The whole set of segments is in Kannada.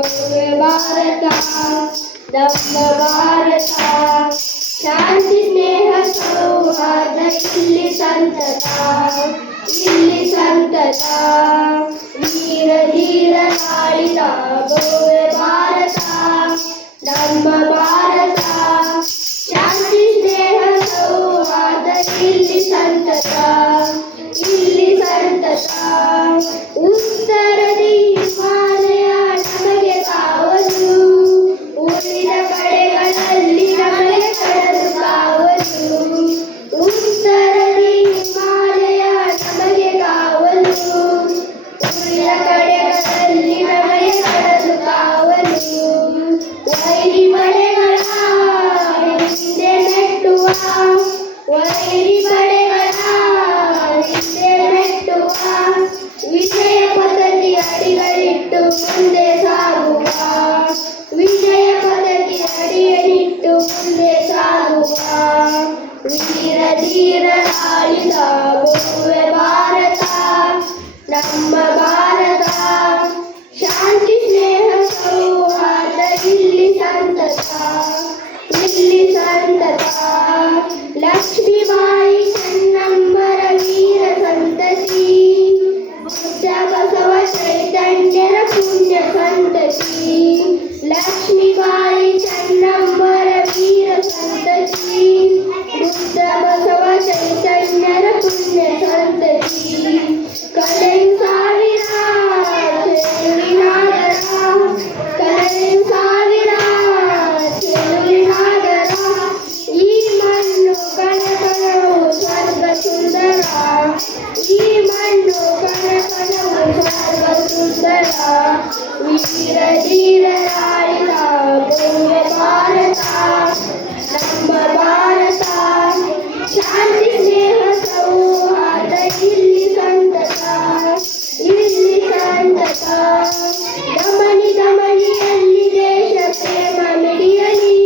ಭವ್ಯ ಭಾರತ ನಮ್ಮ ಭಾರತ ಶಾಂತಿ ಸ್ನೇಹ ಸೌಹಾರ್ದ ಇಲ್ಲಿ ಸಂತತ ವೀರ ಧೀರ ತಾಳಿದ ಭವ್ಯ ಭಾರತ ನಮ್ಮ ಭಾರತ ಶಾಂತಿ ಸ್ನೇಹ ಸೌಹಾರ್ದ ಇಲ್ಲಿ ಸಂತತ ಉತ್ತರದಿ ಹಿಮಾಲಯ ನಮಗೆ ಕಾವಲು ಉಳಿದ ಕಡೆಗಳಲ್ಲಿ ನಮಗೆ ಕಡಲು ಕಾವಲು ಉತ್ತರದಿ ಹಿಮಾಲಯ ನಮಗೆ ಕಾವಲು ಉಳಿದ ಕಡೆಗಳಲ್ಲಿ ನಮಗೆ ಕಡಲು ಕಾವಲು ವೈರಿ ಪಡೆಗಳ ಹಿಂದೆ ನೆಟ್ಟುವ ವೈರಿ ಪಡೆಗಳ ಹಿಂದೆ ನೆಟ್ಟುವ ವಿಜಯ ಪದವಿ ಅಡಿಗಳಿಟ್ಟು ಮುಂದೆ ಸಾಗುವ ವಿಜಯ ಪದವಿ ಅಡಿಯಲ್ಲಿಟ್ಟು ಮುಂದೆ ಸಾಗುವ ವೀರ ಧೀರ ಆಳಿದ ಭವ್ಯ ಭಾರತ ನಮ್ಮ ಭಾರತ ಶಾಂತಿ ಸ್ನೇಹ ಸೌಹಾರ್ದ ಇಲ್ಲಿ ಸಂತತ ಲಕ್ಷ್ಮೀಬಾಯಿ ಚೆನ್ನಮ್ಮರ ವೀರ ಸಂತತಿ ಬುದ್ಧ ಬಸವ ಚೈತನ್ಯರ ಪುಣ್ಯ ಸಂತತಿ ಲಕ್ಷ್ಮೀಬಾಯಿ ಚೆನ್ನಮ್ಮರ ವೀರ ಸಂತತಿ ಬುದ್ಧ ಬಸವ ಚೈತನ್ಯರ ಪುಣ್ಯ ಸಂತತಿ ಕಲೆಯು ಸಾವಿರ ಚೆಲುವಿನಾದರ ಕಲೆಯು ಸಾವಿರ ಚೆಲುವಿನಾದರ ಈ ಮಣ್ಣು ಕನಕನವು ಸ್ವರ್ಗ ಸುಂದರ ಈ ಮಣ್ಣು ಕನಕನವು ಸ್ವರ್ಗ ಸುಂದರ ವೀರ ಧೀರರಾಳಿದ ಭವ್ಯ ಭಾರತ ನಮ್ಮ ಭಾರತ ಶಾಂತಿ ಸ್ನೇಹ ಸೌಹಾರ್ದ ಇಲ್ಲಿ ಸಂತತ ದಮನಿಯಲ್ಲಿ ದೇಶ ಪ್ರೇಮ ಮಿಡಿಯಲಿ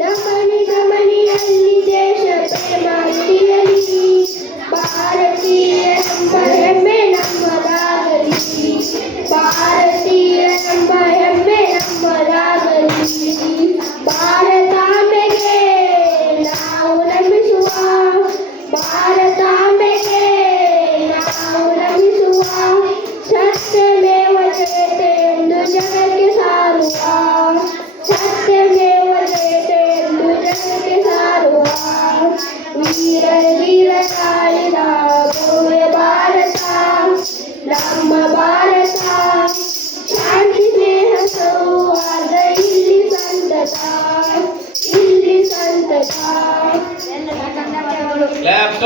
ದಮನಿಯಲ್ಲಿ ದೇಶ ಪ್ರೇಮ ಮಿಡಿಯಲಿ ಭಾರತೀಯರೆಂಬ ಹೆಮ್ಮೆ ನಮ್ಮದಾಗಲಿ ಭಾರತೀಯರೆಂಬ ಹೆಮ್ಮೆ ನಮ್ಮದಾಗಲಿ ಭಾರತಾಂಬೆಗೆ ನಾವು ನಮಿಸುವ ಭಾರತಾಂಬೆಗೆ ನಾವು ನಮಿಸುವ ಸತ್ಯಮೇವ ಜಯತೆ ಎಂದು ಜಗಕ್ಕೆ ಸಾರುವ ಸತ್ಯಮೇವ ಜಯತೆ ಎಂದು ಜಗಕ್ಕೆ ಸಾರುವ ವೀರ ಧೀರ ತಾಳಿದ ಭವ್ಯ ಭಾರತ ನಮ್ಮ ಭಾರತ ಶಾಂತಿ ಸ್ನೇಹ ಸೌಹಾರ್ದ ಇಲ್ಲಿ ಸಂತತ